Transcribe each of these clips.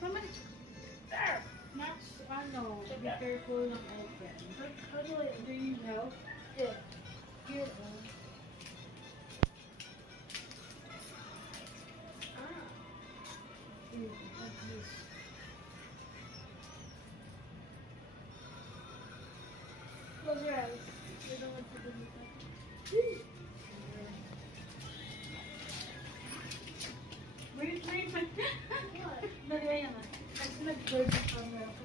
Max, ano, be careful ng open. How do you help? Yeah. Here, like this. Close your eyes. You don't want to do that. Wait. What? Nagaya na. Kasi nag-blur yung camera ko.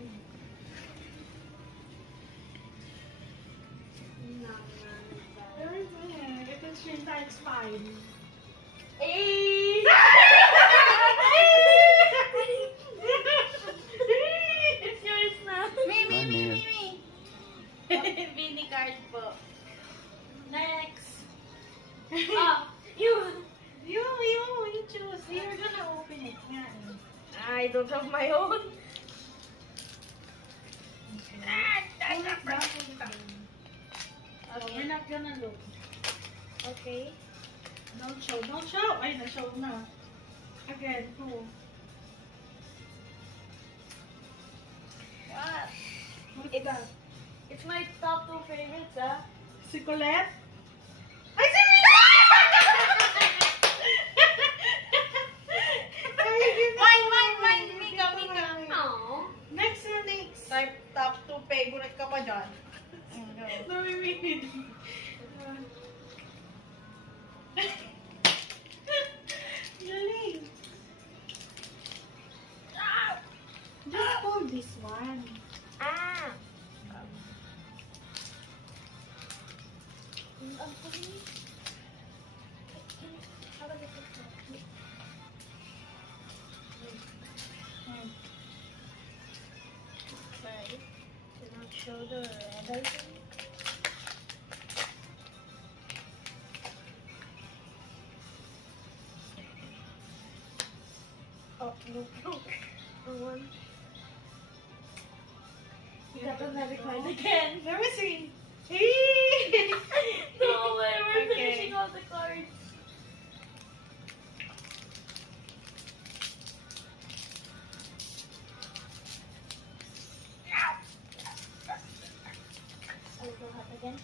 Ito siya times 5. It's yours now. Me. Mini card po. Next. You You choose. You're gonna open it. Nga eh. I don't have my own. Okay. We're not gonna look. Okay. Don't show. Ay, na-show na. Again, 2. What? What's that? It's my top 2 favorites, ah. Si Colette? Ay, si Mika! Mine, Mika. Aww. Next. Type top 2 favorite ka pa dyan. Namimili. Galing. Just pull this one. Ah. Sorry. Did not show the red, I think. Oh, no. One. You got another card again. Let me see. No way, we're Okay. finishing all the cards. A little hot again.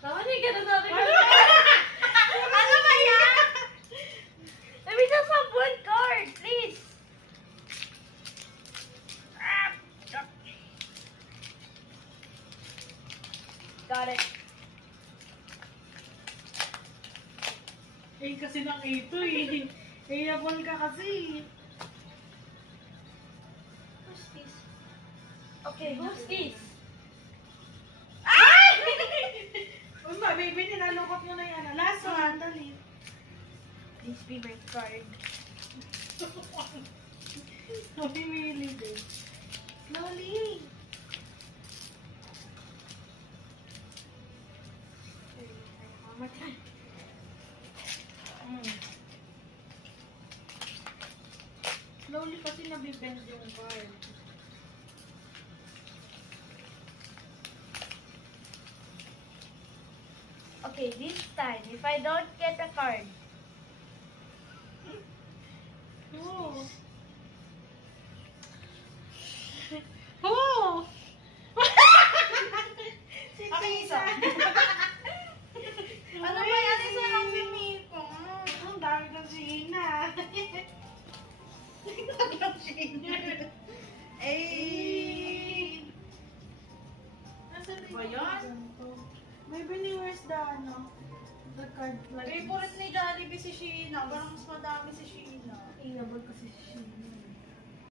Someone get another card. Ano ba yan? Let me just have one card, please. Got it. Eh, kasi ng ito eh. Iyabol ka kasi. Who's this? Okay, who's this? Uma, baby, nilalukot mo na yan. Last one, dali. Please be my card. Mamimili din. Slowly. One more time. Slowly kasi nabibend yung card. Okay, this time, if I don't get a card, Oh. Oh! Aking isa. Ano ba yan? Isa lang si Miko. Ang dami ng Sheena. Dami ng Sheena. Eh. Nasaan Ba yan? Maybe where's the ano? The card like Favorite ni Jollibee si Sheena. Parang mas madami si Sheena. Iyabol kasi si Sheena.